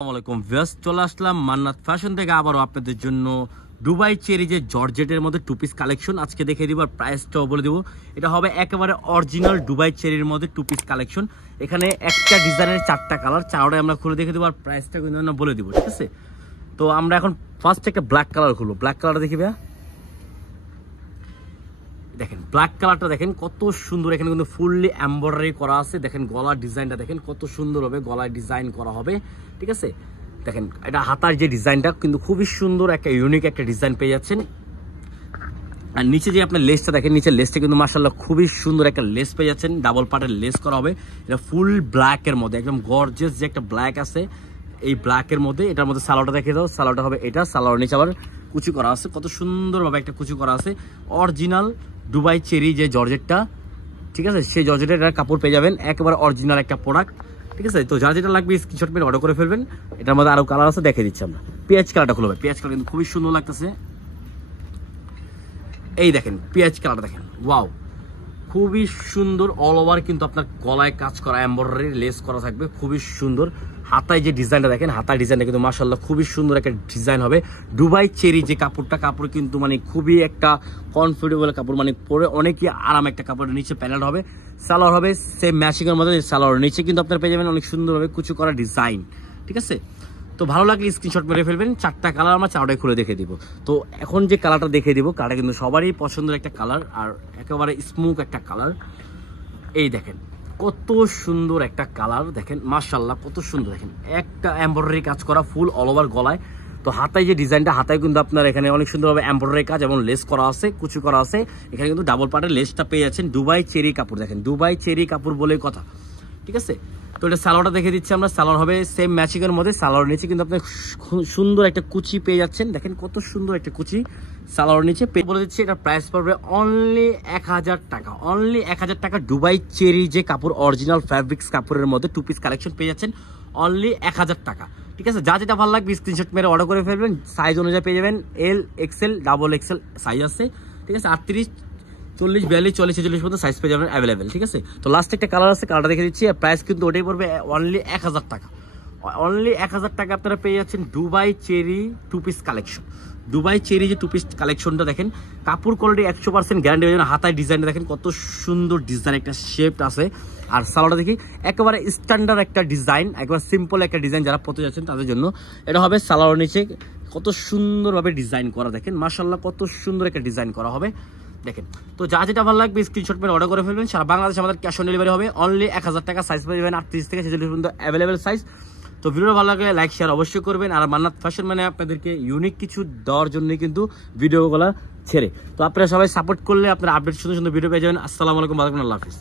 আসসালামাইকুম ভিউয়ার্স, চলে আসলাম মান্নাত ফ্যাশন থেকে আবারও আপনাদের জন্য দুবাই চেরি যে জর্জেটের মধ্যে টু পিস কালেকশন আজকে দেখে দিব আর প্রাইসটাও বলে দিব। এটা হবে একেবারে অরিজিনাল দুবাই চেরির মধ্যে টু পিস কালেকশন। এখানে একটা ডিজাইনের চারটা কালার, চারটাই আমরা খুলে দেখে দেবো আর প্রাইসটা কিন্তু আমরা বলে দিব, ঠিক আছে? তো আমরা এখন ফার্স্ট একটা ব্ল্যাক কালার খুলবো। ব্ল্যাক কালারটা দেখি ভাইয়া, দেখেন ব্ল্যাক কালারটা দেখেন কত সুন্দর। এখানে কিন্তু ফুললি এমব্রয়ডারি করা আছে। দেখেন গলার ডিজাইনটা দেখেন কত সুন্দর হবে, গলায় ডিজাইন করা হবে, ঠিক আছে? দেখেন এটা হাতার যে ডিজাইনটা কিন্তু খুবই সুন্দর, একটা ইউনিক একটা ডিজাইন পেয়ে যাচ্ছেন। আর নিচে যে আপনার লেসটা দেখেন, নিচের লেসটা কিন্তু মাশাআল্লাহ খুবই সুন্দর একটা লেস পেয়ে যাচ্ছেন। ডাবল পার্টের লেস করা হবে। এটা ফুল ব্ল্যাকের মধ্যে একদম গর্জিয়াস যে একটা ব্ল্যাক আছে, এই ব্ল্যাকের মধ্যে এটার মধ্যে সালোয়ারটা দেখে দাও। সালোয়ারটা হবে এটা, সালোয়ার নিচে আবার কুচি করা আছে, কত সুন্দরভাবে একটা কুচি করা আছে। অরিজিনাল দুবাই চেরি যে জর্জেটটা, ঠিক আছে, সেই জর্জেটের কাপড় পেয়ে যাবেন, একেবারে অরিজিনাল একটা প্রোডাক্ট, ঠিক আছে? তো যার যেটা লাগবে স্ক্রিনশট মেরে অর্ডার করে ফেলবেন। এটার মধ্যে আরো কালার আছে, দেখে দিচ্ছি আমরা। পেঁয়াজ কালারটা খুলবে। পেঁয়াজ কালার কিন্তু খুবই সুন্দর লাগতেছে। এই দেখেন পেঁয়াজ কালারটা দেখেন, ওয়াও খুবই সুন্দর। অল ওভার কিন্তু আপনার গলায় কাজ করা, এমব্রয়ডারি লেস করা থাকবে, খুবই সুন্দর। হাতায় যে ডিজাইনটা দেখেন, হাতার ডিজাইনটা কিন্তু মাশাআল্লাহ খুবই সুন্দর একটা ডিজাইন হবে। দুবাই চেরি যে কাপড়টা, কাপড় কিন্তু মানে খুবই একটা কমফোর্টেবল কাপড়, মানে পরে অনেকই আরাম একটা কাপড়। নিচে প্যানেল হবে, সালোয়ার হবে সেম ম্যাচিং এর মধ্যে। সালোয়ার নিচে কিন্তু আপনার পেয়ে যাবেন অনেক সুন্দরভাবে কুচি করা ডিজাইন, ঠিক আছে? তো ভালো লাগলে স্ক্রিনশট মেরে ফেলবেন। চারটা কালার আমরা চারটাই খুলে দেখে দিব। তো এখন যে কালারটা দেখে দিব, কালারটা কিন্তু সবারই পছন্দের একটা কালার আর একেবারে স্মুথ একটা কালার। এই দেখেন কত সুন্দর একটা কালার, দেখেন মাশাআল্লাহ কত সুন্দর। দেখেন একটা এমব্রয়ডারি কাজ করা ফুল অল ওভার গলায়। তো হাতায় যে ডিজাইনটা, হাতায় কিন্তু আপনার এখানে অনেক সুন্দরভাবে এমব্রয়ডারি কাজ এবং লেস করা আছে, কুচি করা আছে। এখানে কিন্তু ডাবল পার্টের লেসটা পেয়ে যাচ্ছেন। দুবাই চেরি কাপড়, দেখেন দুবাই চেরি কাপড় বলে কথা, ঠিক আছে? তো এটা সালোয়ারটা দেখে দিচ্ছি আমরা। সালোয়ার হবে সেম ম্যাচিং এর মধ্যে। সালোয়ার নিচে কিন্তু আপনি সুন্দর একটা কুচি পেয়ে যাচ্ছেন। দেখেন কত সুন্দর একটা কুচি সালোয়ার নিচে বলে দিচ্ছি। এটা প্রাইস পড়বে অনলি 1000 টাকা। অনলি 1000 টাকা। দুবাই চেরি যে কাপড়, অরিজিনাল ফ্যাব্রিক্স কাপড়ের মধ্যে টু পিস কালেকশন পেয়ে যাচ্ছেন অনলি 1000 টাকা, ঠিক আছে? যা যেটা ভালো লাগবে স্ক্রিনশট মেরে অর্ডার করে ফেলবেন। সাইজ অনুযায়ী পেয়ে যাবেন এল, এক্সেল, ডাবল এক্সেল সাইজ আছে, ঠিক আছে? 38, 40, 42, 44, 46 পর্যন্ত সাইজ পেয়ে যাবেন অ্যাভেলেবেল, ঠিক আছে? তো লাস্ট একটা কালার আছে, কালারটা দেখে দিচ্ছি। আর প্রাইস কিন্তু ওটাই পড়বে অনলি 1000 টাকা। অনলি 1000 টাকা আপনারা পেয়ে যাচ্ছেন Dubai cherry two piece collection. Dubai cherry যে টু পিস কালেকশনটা দেখেন, কাপড় কোয়ালিটি 100% গ্যারান্টি হয়ে যাবে। হাতায় ডিজাইনটা দেখেন কত সুন্দর ডিজাইন, একটা শেপ আছে। আর সালোয়ারটা দেখি একেবারে স্ট্যান্ডার্ড একটা ডিজাইন, একবার সিম্পল একটা ডিজাইন যারা পড়তে যাচ্ছেন তাদের জন্য এটা হবে। সালোয়ার নিচে কত সুন্দরভাবে ডিজাইন করা, দেখেন মাশাআল্লাহ কত সুন্দর একটা ডিজাইন করা হবে, দেখেন। তো যা যেটা ভালো লাগবে স্ক্রিনশট মেরে অর্ডার করে ফেলবেন। সারা বাংলাদেশে আমাদের ক্যাশ অন ডেলিভারি হবে। অনলি 1000 টাকা। সাইজ পেয়ে যাবেন 38 থেকে 46 পর্যন্ত অ্যাভেলেবেল সাইজ। তো ভিডিও ভালো লাগলে লাইক শেয়ার অবশ্যই করবেন। আর মান্নাত ফ্যাশন মানে আপনাদেরকে ইউনিক কিছু দেওয়ার জন্যই কিন্তু ভিডিওগুলো ছেড়ে। তো আপনারা সবাই সাপোর্ট করলে আপনারা আপডেট সুন্দর সুন্দর ভিডিও পেয়ে যাবেন। আসসালামু আলাইকুম, আল্লাহ হাফিজ।